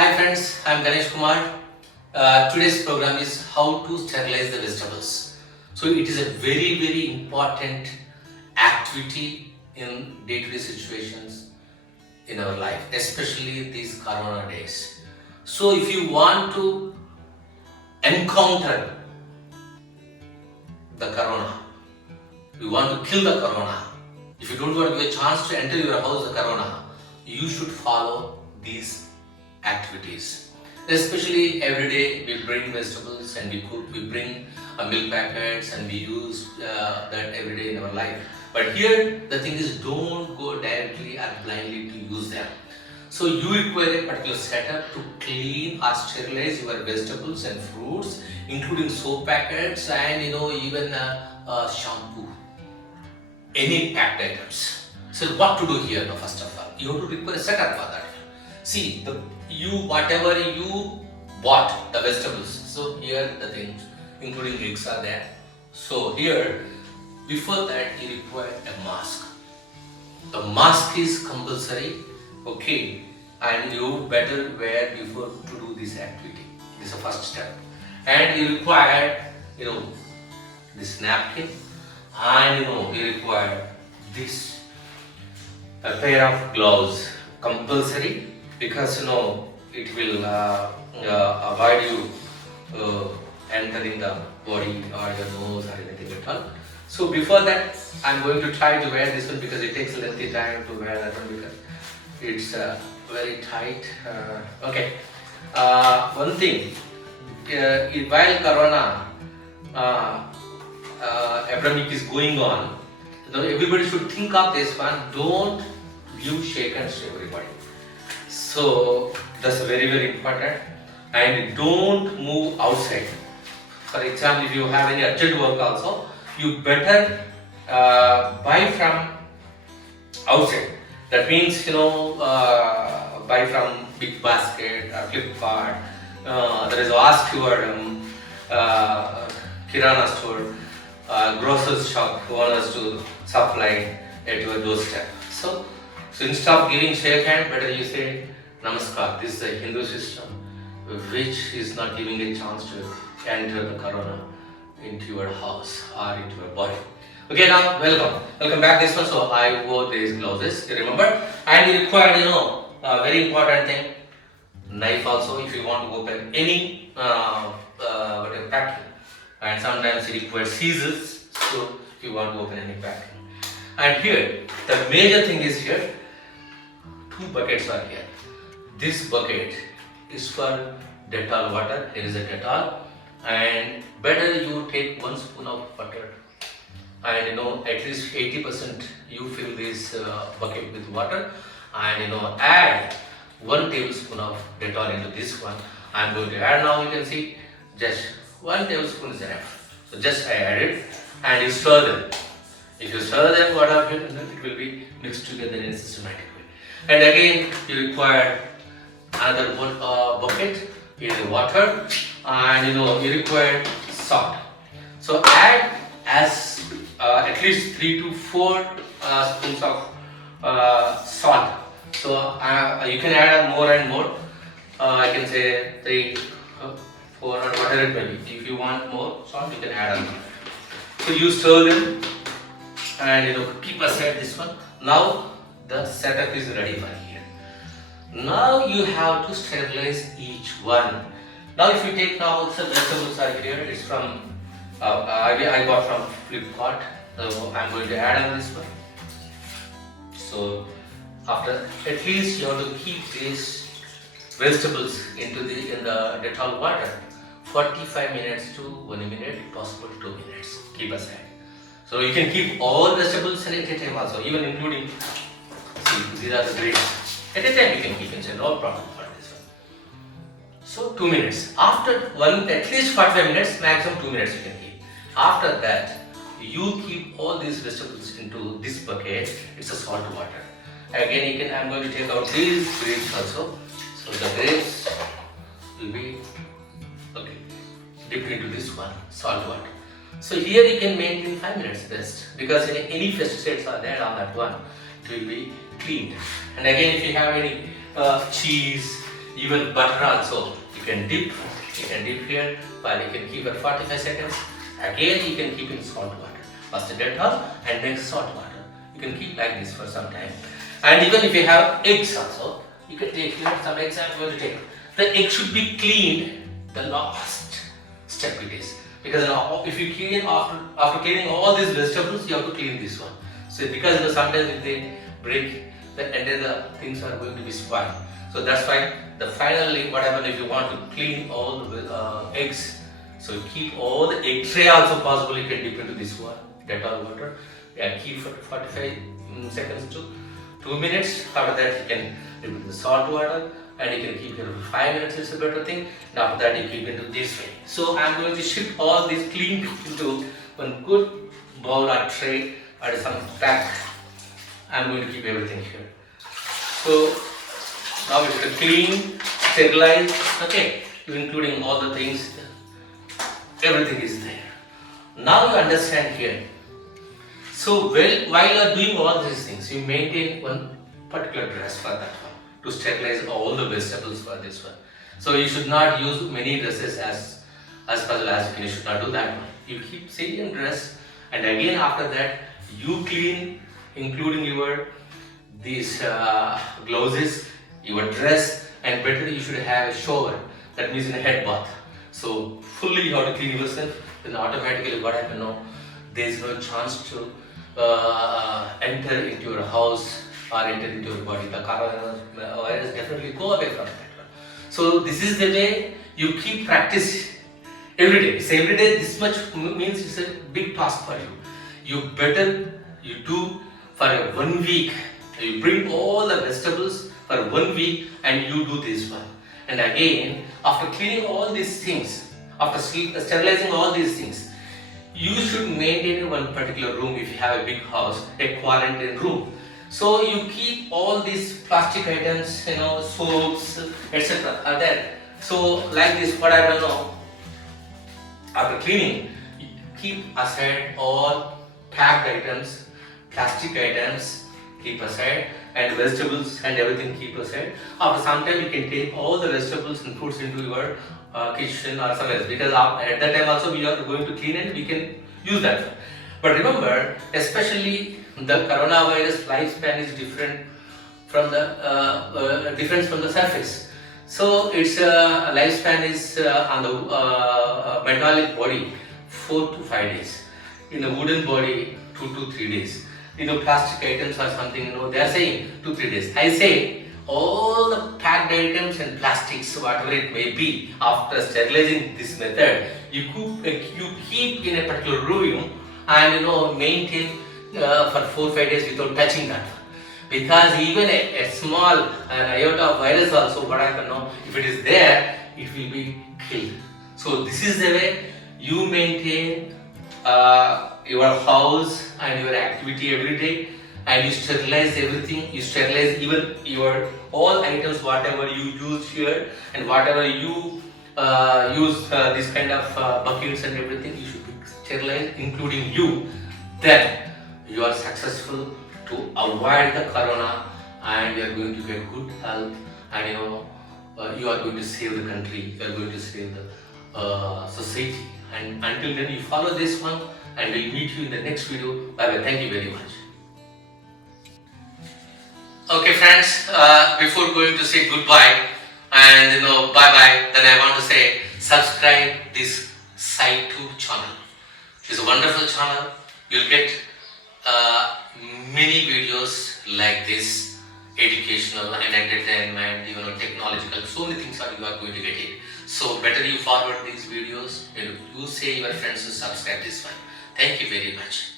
Hi friends, I am Ganesh Kumar. Today's program is how to sterilize the vegetables. So it is a very important activity in day-to-day situations in our life, especially these corona days. So if you want to encounter the corona, you want to kill the corona, if you don't want to give a chance to enter your house the corona, you should follow these activities. Especially every day we bring vegetables and we cook, we bring milk packets and we use that every day in our life. But here the thing is, don't go directly or blindly to use them. So you require a particular setup to clean or sterilize your vegetables and fruits, including soap packets and even shampoo, any packed items. So what to do here now? First of all, you have to require a setup for that. See, whatever you bought the vegetables. So here the things, including eggs, are there. So here, before that, you require a mask. The mask is compulsory, okay, and you better wear before to do this activity. This is the first step. And you require, this napkin, and you require this a pair of gloves, compulsory, because it will avoid you entering the body or your nose or anything at all. So before that, I'm going to try to wear this one because it takes a lengthy time to wear that one because it's very tight. Okay. One thing, while Corona epidemic is going on, everybody should think of this one. Don't give shake hands to everybody. So that's very important. And don't move outside. For example, if you have any urgent work also, you better buy from outside. That means buy from Big Basket or Flipkart. There is Ask Your Kirana store, grocery shop who want us to supply at your doorstep. So instead of giving shake hand, better you say Namaskar. This is a Hindu system which is not giving a chance to enter the corona into your house or into your body. Okay, now welcome back this one. So I wore these gloves, you remember, and you require a very important thing, knife also if you want to open any whatever packing, and sometimes you require scissors. So if you want to open any packing, and here the major thing is here. Two buckets are here. This bucket is for Dettol water. Here is a Dettol, and better you take 1 spoon of butter, and at least 80% you fill this bucket with water, and add 1 tablespoon of Dettol into this one. I am going to add now. You can see just 1 tablespoon is enough. So just I added, and you stir them. If you stir them, what happens? It will be mixed together in a systematic way. And again, you require another one bucket in water, and you require salt. So add as at least 3 to 4 spoons of salt. So you can add more and more. I can say 3, 4 or whatever it may be. If you want more salt, you can add on. So you stir them and keep aside this one. Now the setup is ready for here. Now you have to sterilize each one. Now if you take now the vegetables are here. It's from I got from Flipkart. So I'm going to add on this one. So after at least you have to keep these vegetables in the Dettol water 45 minutes to 1 minute, possible 2 minutes. Keep aside. So you can keep all vegetables at a time also, even including, see, these are the greens. At a time you can keep inside, no problem for this one. So 2 minutes. After at least 45 minutes, maximum 2 minutes you can keep. After that, you keep all these vegetables into this bucket. It's a salt water. Again, I'm going to take out these grapes also. So the grapes will be dipped into this one, salt water. So here you can maintain 5 minutes best, because any pesticides are there on that one, it will be cleaned. And again, if you have any cheese, Even butter also, you can dip here, while you can keep it 45 seconds. Again, you can keep in salt water. First Dettol and next salt water. You can keep like this for some time. And even if you have eggs also, you can take here some eggs I'm going to take. The egg should be cleaned the last step it is. Because if you clean after cleaning all these vegetables, you have to clean this one. So because sometimes if they break, the things are going to be spoiled. So that's why finally what happens if you want to clean all the eggs. So you keep all the egg tray also possible, you can dip into this one, Dettol water, and keep for 45 seconds to 2 minutes. After that you can dip into the salt water and you can keep it for 5 minutes, is a better thing. And after that you keep it into this way. So I am going to shift all these clean into one good bowl or tray or some pack. I am going to keep everything here. So now it's a clean, sterilized, okay, including all the things, everything is there. Now you understand here. So while you are doing all these things, you maintain one particular dress for that one to sterilize all the vegetables for this one. So you should not use many dresses as possible as you can. You should not do that one. You keep same dress, and again after that you clean, including your these gloves, your dress, and better you should have a shower. That means in a head bath. So fully you have to clean yourself. Then automatically what happens now? There is no chance to enter into your house or enter into your body. The coronavirus definitely go away from that one. So this is the way you keep practice every day. So every day this much means it's a big task for you. You do for 1 week. You bring all the vegetables for 1 week and you do this one. And again, after cleaning all these things, after sterilizing all these things, you should maintain one particular room if you have a big house, a quarantine room. So you keep all these plastic items, soaps, etc. are there. So like this, what I don't know, after cleaning, you keep aside all packed items, plastic items, keep aside, and vegetables and everything keep aside. After some time you can take all the vegetables and fruits into your kitchen or somewhere else, because at that time also we are going to clean and we can use that. But remember, especially the coronavirus lifespan is different from the surface. So its lifespan is on the metallic body 4 to 5 days, in the wooden body 2 to 3 days. Plastic items or something, they are saying 2 to 3 days. I say all the packed items and plastics, whatever it may be, after sterilizing this method, you keep in a particular room and maintain for 4 to 5 days without touching that. Because even a small iota of virus also, what I can know, if it is there, it will be killed. So this is the way you maintain your house and your activity every day, and you sterilize everything. You sterilize even your all items, whatever you use here and whatever you use this kind of buckets and everything, you should be sterilized, including you. Then you are successful to avoid the corona, and you are going to get good health, and you are going to save the country, you are going to save the society. And until then, you follow this one, and we'll meet you in the next video. Bye bye. Thank you very much. Okay, friends. Before going to say goodbye and bye bye, then I want to say subscribe this Sai2 channel. It's a wonderful channel. You'll get many videos like this, educational and entertainment, technological. So many things you are going to get it. So better you forward these videos and you say your friends to subscribe this one. Thank you very much.